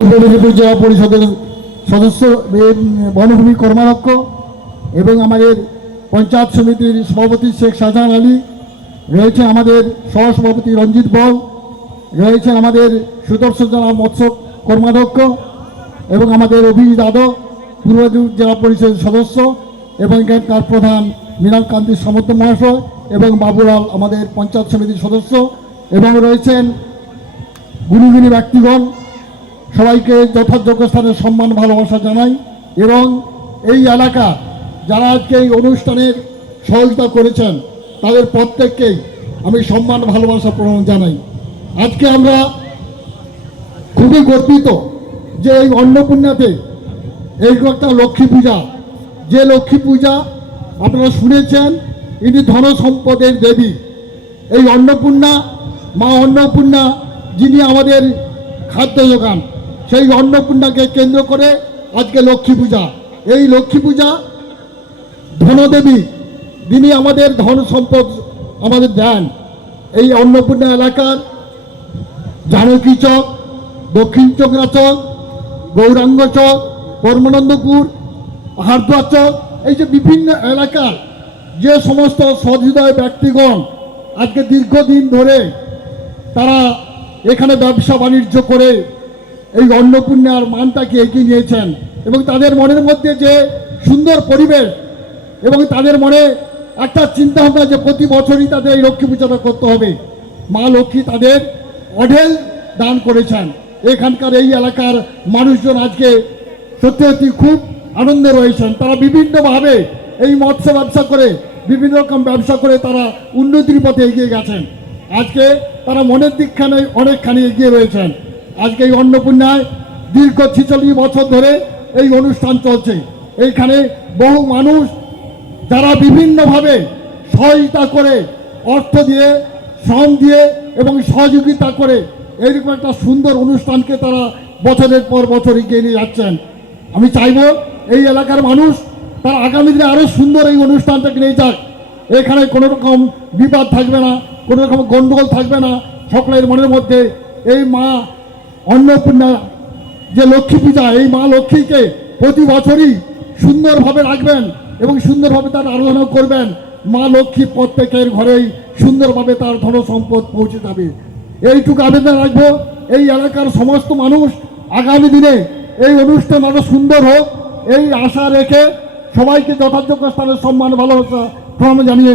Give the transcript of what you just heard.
মেদিনীপুর জেলা পরিষদের সদস্য বনভূমি কর্মাধ্যক্ষ এবং আমাদের পঞ্চায়েত সমিতির সভাপতি শেখ শাহজাহান আলী, রয়েছে আমাদের সহসভাপতি রঞ্জিত বল, রয়েছে আমাদের সুদর্শন জেলা মৎস্য কর্মাধ্যক্ষ এবং আমাদের অভিজিৎ যাদব পূর্ব জেলা পরিষদের সদস্য এবং এখানকার প্রধান মৃণাল কান্তি সমর্থ মহাশয় এবং বাবুলাল আমাদের পঞ্চায়েত সমিতির সদস্য এবং রয়েছেন গুণীগুণী ব্যক্তিগণ। সবাইকে যথাযোগ্য স্থানে সম্মান, ভালোবাসা জানাই এবং এই এলাকা যারা আজকে এই অনুষ্ঠানের সহযোগিতা করেছেন, তাদের প্রত্যেককেই আমি সম্মান, ভালোবাসা প্রণাম জানাই। আজকে আমরা খুবই গর্বিত যে এই অন্নপূর্ণাতে এই একটা লক্ষ্মী পূজা, যে লক্ষ্মী পূজা আপনারা শুনেছেন, ইনি ধন সম্পদের দেবী। এই অন্নপূর্ণা, মা অন্নপূর্ণা, যিনি আমাদের খাদ্য যোগান সেই অন্নপূর্ণাকে কেন্দ্র করে আজকে লক্ষ্মী পূজা। এই লক্ষ্মী পূজা ধনদেবী, যিনি আমাদের ধন সম্পদ আমাদের দেন, এই অন্নপূর্ণা এলাকার জানকী চক, দক্ষিণ চোখরা চক, গৌরাঙ্গ চক, পরমানন্দপুর, হারদুয়া চক, এই যে বিভিন্ন এলাকার যে সমস্ত সহৃদয় ব্যক্তিগণ আজকে দীর্ঘদিন ধরে তারা এখানে ব্যবসা বাণিজ্য করে এই অন্নপূর্ণার মানটাকে এগিয়ে নিয়েছেন এবং তাদের মনের মধ্যে যে সুন্দর পরিবেশ এবং তাদের মনে একটা চিন্তা ভাবনা যে প্রতি বছরই তাদের এই লক্ষ্মী পূজাটা করতে হবে। মা লক্ষ্মী তাদের অঢেল দান করেছেন। এখানকার এই এলাকার মানুষজন আজকে সত্যি সত্যি খুব আনন্দে রয়েছেন। তারা বিভিন্নভাবে এই মৎস্য ব্যবসা করে, বিভিন্ন রকম ব্যবসা করে তারা উন্নতির পথে এগিয়ে গেছেন। আজকে তারা মনের দিকখানে অনেকখানি এগিয়ে রয়েছেন। আজকে এই অন্নপূর্ণায় দীর্ঘ ছিচল্লিশ বছর ধরে এই অনুষ্ঠান চলছে। এইখানে বহু মানুষ যারা বিভিন্নভাবে সহায়তা করে, অর্থ দিয়ে, শ্রম দিয়ে এবং সহযোগিতা করে এইরকম একটা সুন্দর অনুষ্ঠানকে তারা বছরের পর বছর এগিয়ে নিয়ে যাচ্ছেন। আমি চাইব এই এলাকার মানুষ তারা আগামী দিনে আরও সুন্দর এই অনুষ্ঠানটাকে নিয়ে যাক। এখানে কোনো রকম বিবাদ থাকবে না, কোনো রকম গণ্ডগোল থাকবে না, সকলের মনের মধ্যে এই মা অন্নপূর্ণা, যে লক্ষ্মী পূজা, এই মা লক্ষ্মীকে প্রতি বছরই সুন্দরভাবে রাখবেন এবং সুন্দরভাবে তার আরাধনা করবেন, মা লক্ষ্মী প্রত্যেকের ঘরেই সুন্দরভাবে তার ধন সম্পদ পৌঁছে যাবে। এইটুকু আবেদন রাখব, এই এলাকার সমস্ত মানুষ আগামী দিনে এই অনুষ্ঠান আরও সুন্দর হোক, এই আশা রেখে সবাইকে যথাযোগ্য স্থানে সম্মান ভালোবাসা প্রণাম জানিয়ে